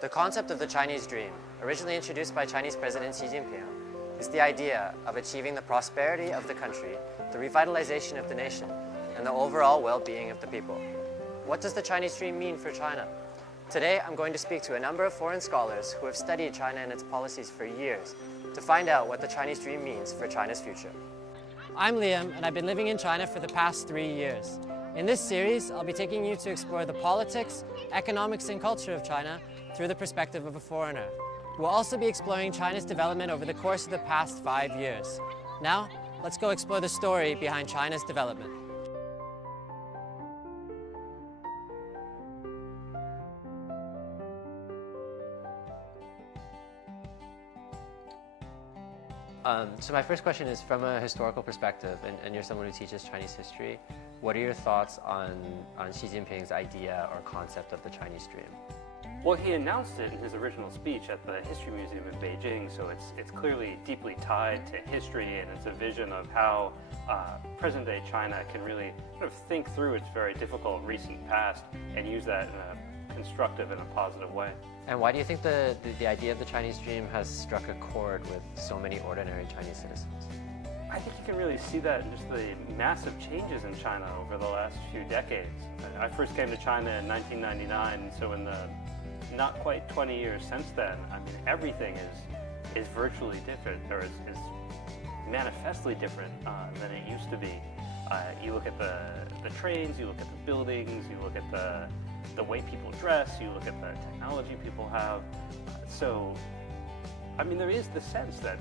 The concept of the Chinese dream, originally introduced by Chinese President Xi Jinping, is the idea of achieving the prosperity of the country, the revitalization of the nation, and the overall well-being of the people. What does the Chinese dream mean for China? Today, I'm going to speak to a number of foreign scholars who have studied China and its policies for years to find out what the Chinese dream means for China's future. I'm Liam, and I've been living in China for the past 3 years. In this series, I'll be taking you to explore the politics, economics, and culture of China through the perspective of a foreigner. We'll also be exploring China's development over the course of the past 5 years. Now, let's go explore the story behind China's development. So my first question is, from a historical perspective, and you're someone who teaches Chinese history, what are your thoughts on Xi Jinping's idea or concept of the Chinese dream? Well, he announced it in his original speech at the History Museum in Beijing, so it's clearly deeply tied to history, and it's a vision of how present-day China can really sort of think through its very difficult recent past and use that in a constructive and a positive way. And why do you think the idea of the Chinese dream has struck a chord with so many ordinary Chinese citizens? I think you can really see that in just the massive changes in China over the last few decades. I first came to China in 1999, so in the not quite 20 years since then, I mean, everything is virtually different, or is manifestly different than it used to be. You look at the trains, you look at the buildings, you look at the way people dress, you look at the technology people have. So, I mean, there is the sense that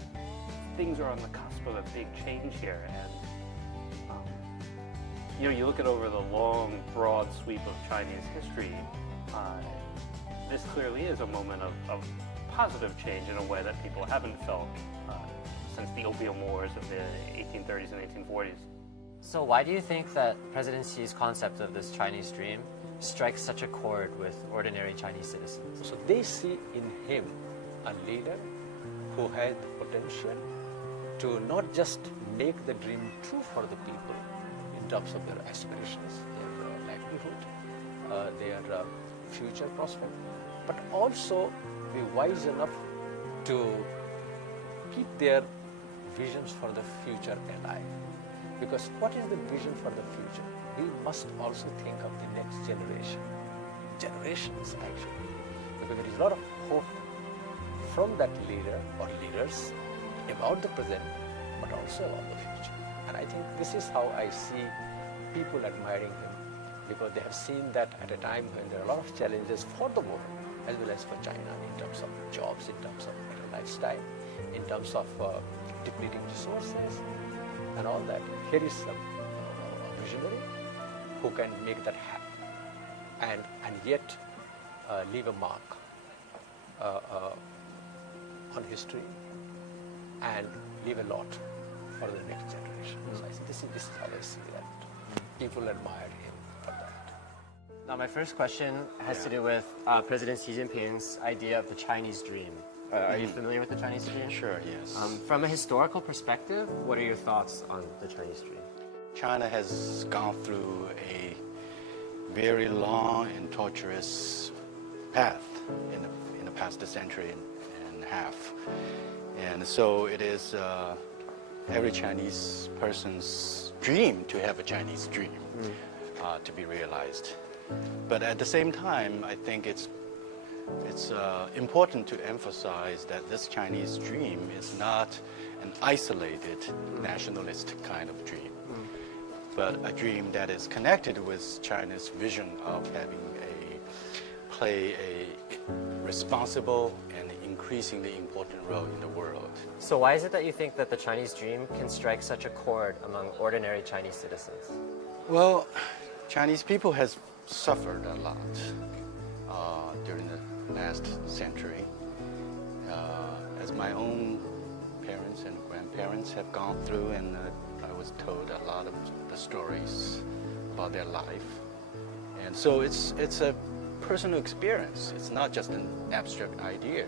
things are on the cusp of a big change here, and you look at over the long, broad sweep of Chinese history, this clearly is a moment of positive change in a way that people haven't felt since the Opium Wars of the 1830s and 1840s. So why do you think that President Xi's concept of this Chinese dream strikes such a chord with ordinary Chinese citizens? So they see in him a leader who had the potential to not just make the dream true for the people in terms of their aspirations, their livelihood, their future prospect, but also be wise enough to keep their visions for the future alive. Because what is the vision for the future? We must also think of the next generation. Generations, actually. Because there is a lot of hope from that leader or leaders about the present, but also about the future. And I think this is how I see people admiring him, because they have seen that at a time when there are a lot of challenges for the world, as well as for China, in terms of jobs, in terms of better lifestyle, in terms of depleting resources, and all that. Here is a visionary who can make that happen, and yet leave a mark on history and leave a lot for the next generation. So I think this is how I see that. People admire him for that. Now, my first question has to do with President Xi Jinping's idea of the Chinese dream. Are you familiar with the Chinese dream? Sure, yes. From a historical perspective, what are your thoughts on the Chinese dream? China has gone through a very long and torturous path in the past century and a half. And so it is every Chinese person's dream to have a Chinese dream to be realized. But at the same time, I think it's important to emphasize that this Chinese dream is not an isolated nationalist kind of dream, but a dream that is connected with China's vision of having play a responsible and increasingly important role in the world. So why is it that you think that the Chinese dream can strike such a chord among ordinary Chinese citizens? Well, Chinese people has suffered a lot during the last century, as my own parents and grandparents have gone through, and I was told a lot of the stories about their life. And so it's a personal experience. It's not just an abstract idea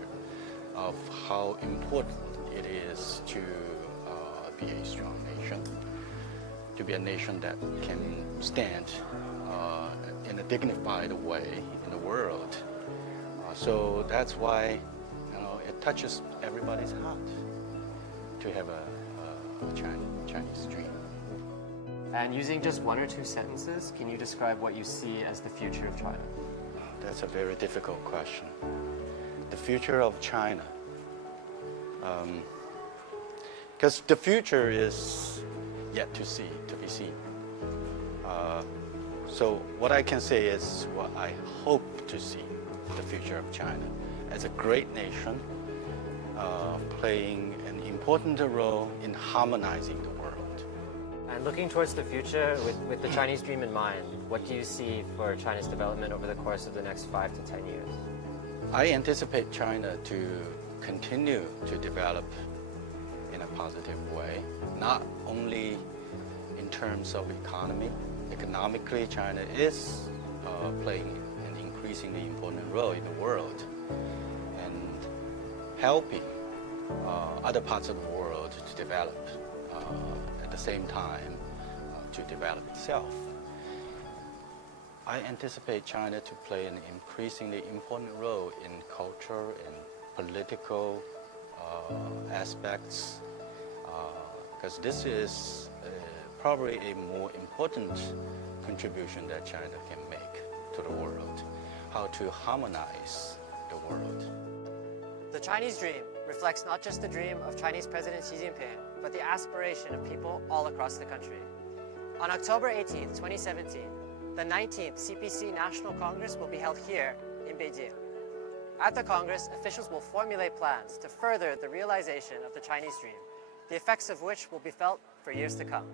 of how important it is to be a strong nation, to be a nation that can stand in a dignified way in the world, So that's why it touches everybody's heart to have a Chinese dream. And using just one or two sentences, can you describe what you see as the future of China? That's a very difficult question. The future of China. Because the future is yet to be seen. So what I can say is what I hope to see the future of China as a great nation, playing an important role in harmonizing the world. And looking towards the future with the Chinese dream in mind, what do you see for China's development over the course of the next 5 to 10 years? I anticipate China to continue to develop in a positive way, not only in terms of economy. Economically, China is playing an increasingly important role in the world and helping other parts of the world to develop at the same time to develop itself. I anticipate China to play an increasingly important role in culture and political aspects, because this is probably a more important contribution that China can make to the world, how to harmonize the world. The Chinese dream reflects not just the dream of Chinese President Xi Jinping, but the aspiration of people all across the country. On October 18, 2017, the 19th CPC National Congress will be held here in Beijing. At the Congress, officials will formulate plans to further the realization of the Chinese dream, the effects of which will be felt for years to come.